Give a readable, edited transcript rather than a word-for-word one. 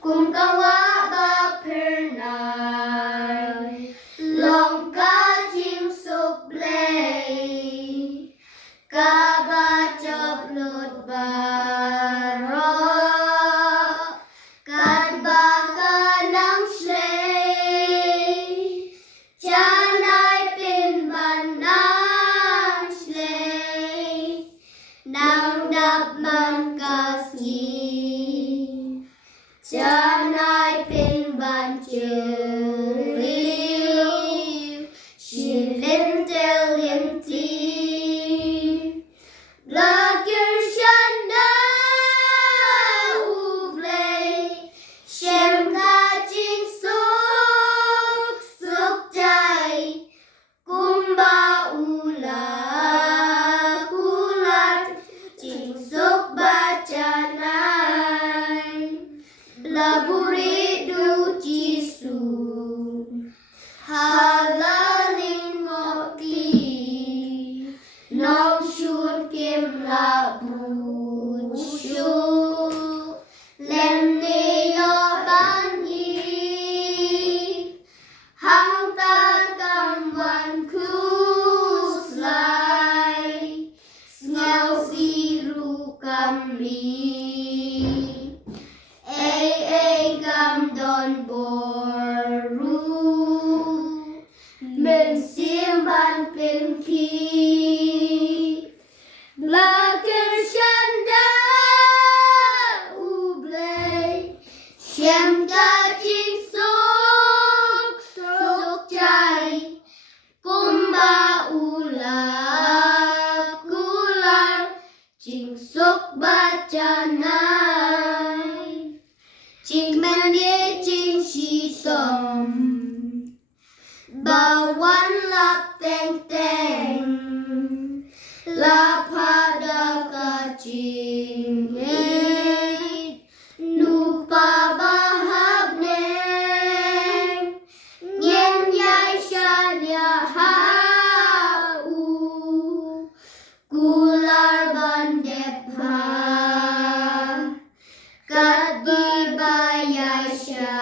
cùng kawa ba pernai long ka chim sụp lệ ka ba chop lột ba ro kat ba ka nang slay cha nai pin ban nang slay nang đap man ka ski cha nai pin ban chiều liu she lên theo liêm ti la kêu shan da u play shem ka chinh suk suk chai kumba ula kulat chinh suk ba cha nai laburi du chisu halaling ngoti nong shun kim la bu shu lem ne yo ban yi hang ta kam wan ku slai ngao si ru kam ri gam don boru men sim ban pin ki la ker shanda u blay shem ga ching suk suk chai kumba ula kular ching suk ba cha nai ching man ye ching shi som ba wan lap teng teng la pa da ka ching nu pa ba hap neng nyen yai sha lia ha u kular ban dep ha kat gi ba yai sha